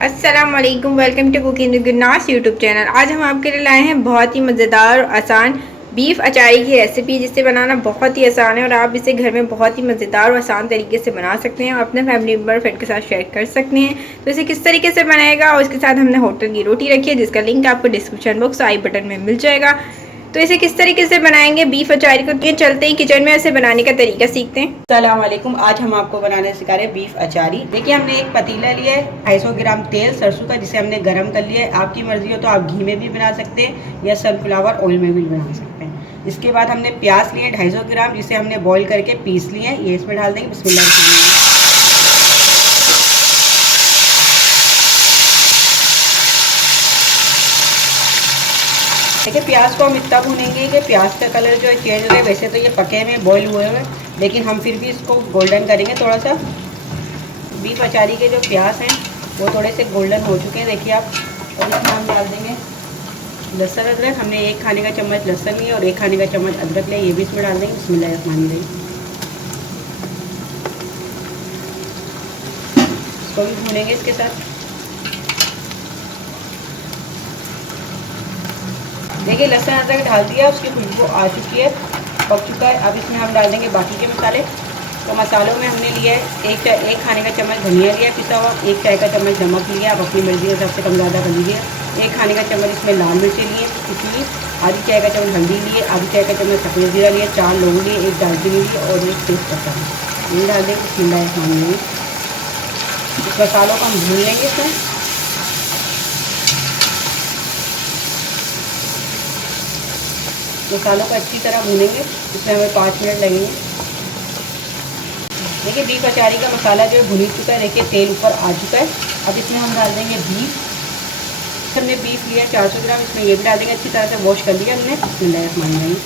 अस्सलाम वालेकुम, welcome to cooking with Gurnas YouTube channel. आज हम आपके लिए लाए हैं बहुत ही मज़ेदार और आसान बीफ अचारी की रेसिपी, जिसे बनाना बहुत ही आसान है और आप इसे घर में बहुत ही मज़ेदार और आसान तरीके से बना सकते हैं और अपने फैमिली मेम्बर फ्रेंड के साथ शेयर कर सकते हैं। तो इसे किस तरीके से बनाएगा और इसके साथ हमने होटल की रोटी रखी है, जिसका लिंक आपको डिस्क्रिप्शन बॉक्स आई बटन में मिल जाएगा। तो इसे किस तरीके से बनाएंगे बीफ अचारी को, चलते हैं किचन में इसे बनाने का तरीका सीखते हैं। अस्सलाम वालेकुम। आज हम आपको बनाने सिखा रहे हैं बीफ अचारी। देखिए, हमने एक पतीला लिया है, 250 ग्राम तेल सरसों का, जिसे हमने गरम कर लिया है। आपकी मर्जी हो तो आप घी में भी बना सकते हैं या सनफ्लावर ऑयल में भी बना सकते हैं। इसके बाद हमने प्याज लिए 250 ग्राम, जिसे हमने बॉईल करके पीस लिए हैं। ये इसमें डाल देंगे। बिस्मिल्लाह। देखिए, प्याज को हम इतना भूनेंगे कि प्याज का कलर जो है चेंज हो जाए। वैसे तो ये पके में बॉईल हुए हुए, लेकिन हम फिर भी इसको गोल्डन करेंगे थोड़ा सा। बीफ अचारी के जो प्याज हैं वो थोड़े से गोल्डन हो चुके हैं, देखिए आप। और इसमें हम डाल देंगे लहसुन अदरक। हमने 1 खाने का चम्मच लहसुन लिया और 1 खाने का चम्मच अदरक लिया, ये भी इसमें डाल देंगे। बिस्मिल्लाहिर्रहमानिर्रहीम। इसको भी भूनेंगे इसके साथ। देखिए, लहसुन अदरक डाल दिया, उसकी खुशबू आ चुकी है, पक चुका है। अब इसमें हम डाल देंगे बाकी के मसाले। तो मसालों में हमने लिया है एक खाने का चम्मच धनिया लिया पिसा हुआ, 1 चाय का चम्मच नमक लिया, आप अपनी मर्जी के हिसाब से कम ज़्यादा कर लीजिए। 1 खाने का चम्मच इसमें लाल मिर्ची लिए इसलिए, आधी चाय का चम्मच हल्दी लिए, आधी चाय का चम्मच सफ़ेद जीरा लिए, 4 लौंग लिए, 1 दालचीनी लिए और 1 तेज़पत्ता ये डाल देंगे। बिस्मिल्लाहिर्रहमानिर्रहीम। इस मसालों को हम भून लेंगे इसमें। मसालों को अच्छी तरह भूनेंगे, इसमें हमें 5 मिनट लगेंगे। देखिए, बीफ अचारी का मसाला जो है भुन चुका है। देखिए, तेल ऊपर आ चुका है। अब इसमें हम डाल देंगे बीफ। हमने बीफ लिया 400 ग्राम, इसमें ये भी डाल देंगे। अच्छी तरह से वॉश कर लिया हमने। बिस्मिल्लाहिर्रहमानिर्रहीम।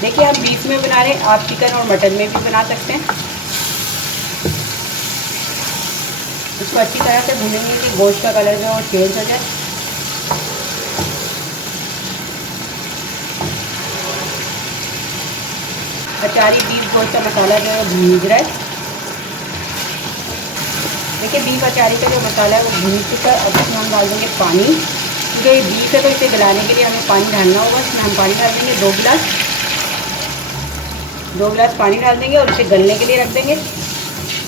देखिए, हम बीफ में बना रहे हैं, आप चिकन और मटन में भी बना सकते हैं। इसको अच्छी तरह से भूनेंगे कि गोश्त का कलर जो है वो चेंज हो जाए। अचारी बीफ गोश्त का मसाला जो है भून रहा है। देखिए, बीफ अचारी का जो मसाला है वो भून चुका है। अब इसमें हम डाल देंगे पानी, क्योंकि ये बीफ है तो इसे गलाने के लिए हमें पानी डालना होगा। इसमें हम पानी डाल देंगे 2 गिलास पानी डाल देंगे और इसे गलने के लिए रख देंगे।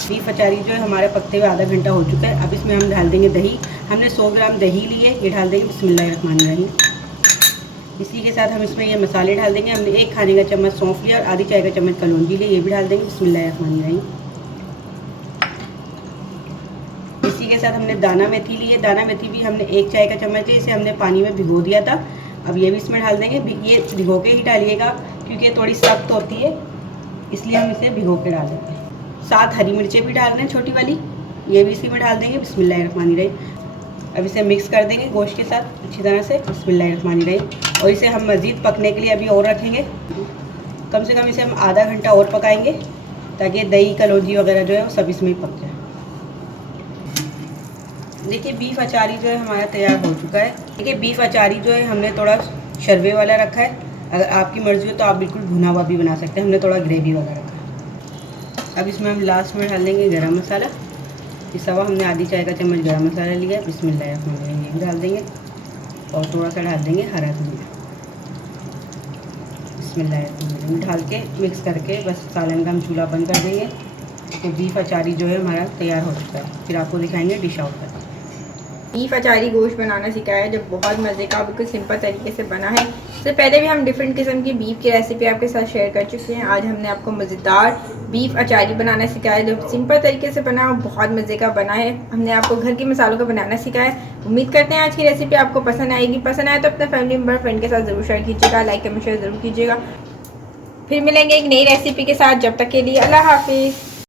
बीफ अचारी जो है हमारे पकते हुए आधा घंटा हो चुका है। अब इसमें हम डाल देंगे दही। हमने 100 ग्राम दही ली है, ये डाल देंगे। बिस्मिल्लाहिर्रहमानिर्रहीम। इसी के साथ हम इसमें ये मसाले डाल देंगे। हमने 1 खाने का चम्मच सौंफ लिया और आधी चाय का चम्मच कलौंजी लिया, ये भी डाल देंगे। बिस्मिल्लाहिर्रहमानिर्रहीम। इसी के साथ हमने दाना मेथी ली है। दाना मेथी भी हमने 1 चाय का चम्मच लिया, इसे हमने पानी में भिगो दिया था। अब ये भी इसमें डाल देंगे। ये भिगो के ही डालिएगा, क्योंकि ये थोड़ी सख्त होती है, इसलिए हम इसे भिगो के डाल देते हैं। 7 हरी मिर्चें भी डाल रहे हैं, छोटी वाली, ये भी इसी में डाल देंगे। बिस्मिल्लाहिर्रहमानिर्रहीम। अब इसे मिक्स कर देंगे गोश्त के साथ अच्छी तरह से। बिस्मिल्लाहिर्रहमानिर्रहीम। और इसे हम मज़ीद पकने के लिए अभी और रखेंगे। कम से कम इसे हम आधा घंटा और पकाएंगे, ताकि दही कलौंजी वगैरह जो है वो सब इसमें पक जाए। देखिए, बीफ अचारी जो है हमारा तैयार हो चुका है। देखिए, बीफ अचारी जो है हमने थोड़ा शरबे वाला रखा है। अगर आपकी मर्ज़ी हो तो आप बिल्कुल भुना हुआ भी बना सकते हैं। हमने थोड़ा ग्रेवी वाला रखा है। अब इसमें हम लास्ट में डाल देंगे गरम मसाला पिसा हुआ। हमने आधी चाय का चम्मच गरम मसाला लिया। बिस्मिल्लाहिर्रहमानिर्रहीम, ये भी डाल देंगे और थोड़ा सा डाल देंगे हरा धनिया। बिस्मिल्लाहिर्रहमानिर्रहीम डाल के मिक्स करके बस सालन का हम चूल्हा बंद कर देंगे। तो बीफ अचारी जो है हमारा तैयार हो चुका है। फिर आपको दिखाएंगे डिश आउट करके। बीफ अचारी गोश्त बनाना सिखाया है, जो बहुत मज़े का बिल्कुल सिंपल तरीके से बना है। इससे पहले भी हम डिफरेंट किस्म की बीफ की रेसिपी आपके साथ शेयर कर चुके हैं। आज हमने आपको मज़ेदार बीफ अचारी बनाना सिखाया है, जो सिंपल तरीके से बना और बहुत मज़े का बना है। हमने आपको घर के मसालों का बनाना सिखाया है। उम्मीद करते हैं आज की रेसिपी आपको पसंद आएगी। पसंद आए तो अपने फैमिली मेम्बर फ्रेंड के साथ ज़रूर शेयर कीजिएगा, लाइक कमेंट शेयर ज़रूर कीजिएगा। फिर मिलेंगे एक नई रेसिपी के साथ, जब तक के लिए अल्लाह हाफिज़।